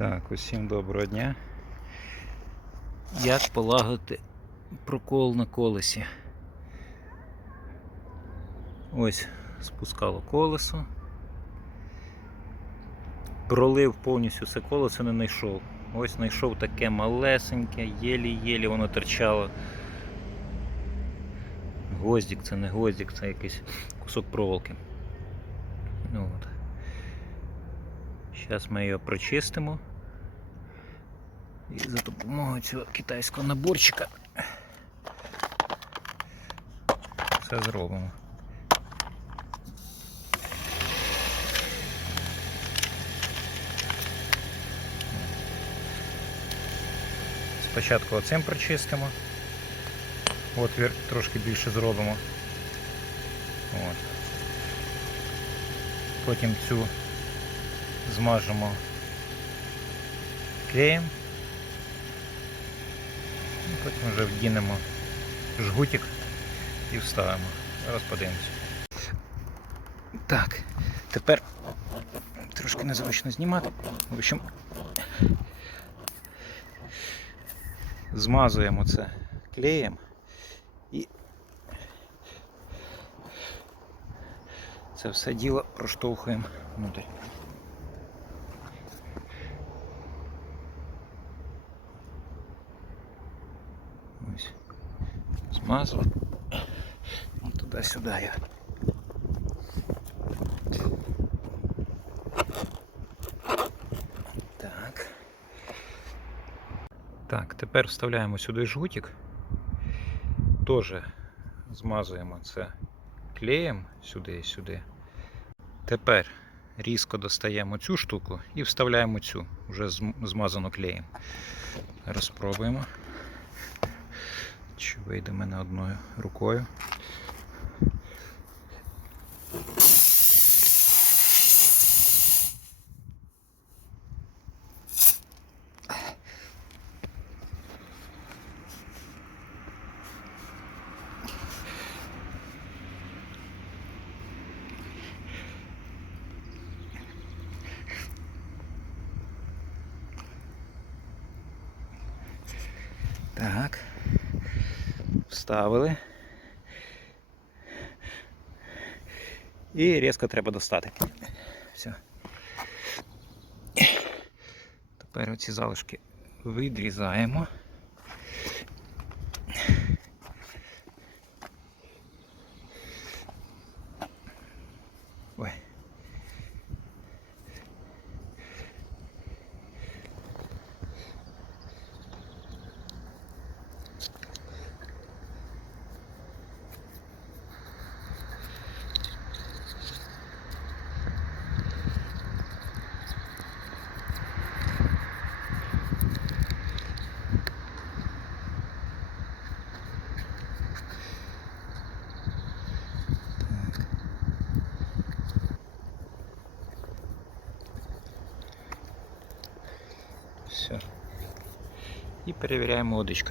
Так, усім доброго дня. Як полагодити прокол на колесі? Ось спускало колесо. Пролив повністю все колесо, не знайшов. Ось знайшов таке малесеньке, єлі-єлі воно терчало. Гвоздик це не гвоздик, це якийсь кусок проволоки. Ну, от. Зараз ми його прочистимо. І за допомогою цього китайського наборчика все зробимо. Спочатку оцим прочистимо. Отвір трошки більше зробимо. От. Потім цю змажемо клеєм. Потім вже вдінемо жгутик і вставимо. Зараз подивимося. Так, тепер трошки незручно знімати. В общем, змазуємо це клеєм і це все діло проштовхуємо внутрь. Ось. Змазав. От туди-сюди я. Так. Так, тепер вставляємо сюди жгутик. Теж змазуємо це клеєм сюди і сюди. Тепер різко достаємо цю штуку і вставляємо цю, вже змазану клеєм. Зараз спробуємо. Вийде мене одною рукою. Так. Вставили. І різко треба достати. Все. Тепер оці залишки відрізаємо. Все. І перевіряємо водичку.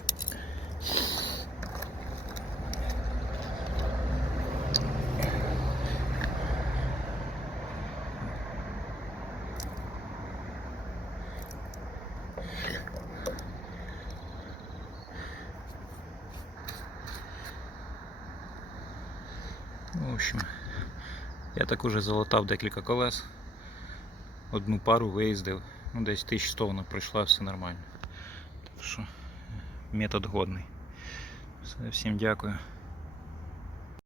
В общем, я так уже залатав декілька колес. Одну пару виїздив. Ну, десь 1100 вона пройшла, все нормально. Так що метод годний. Все, всім дякую.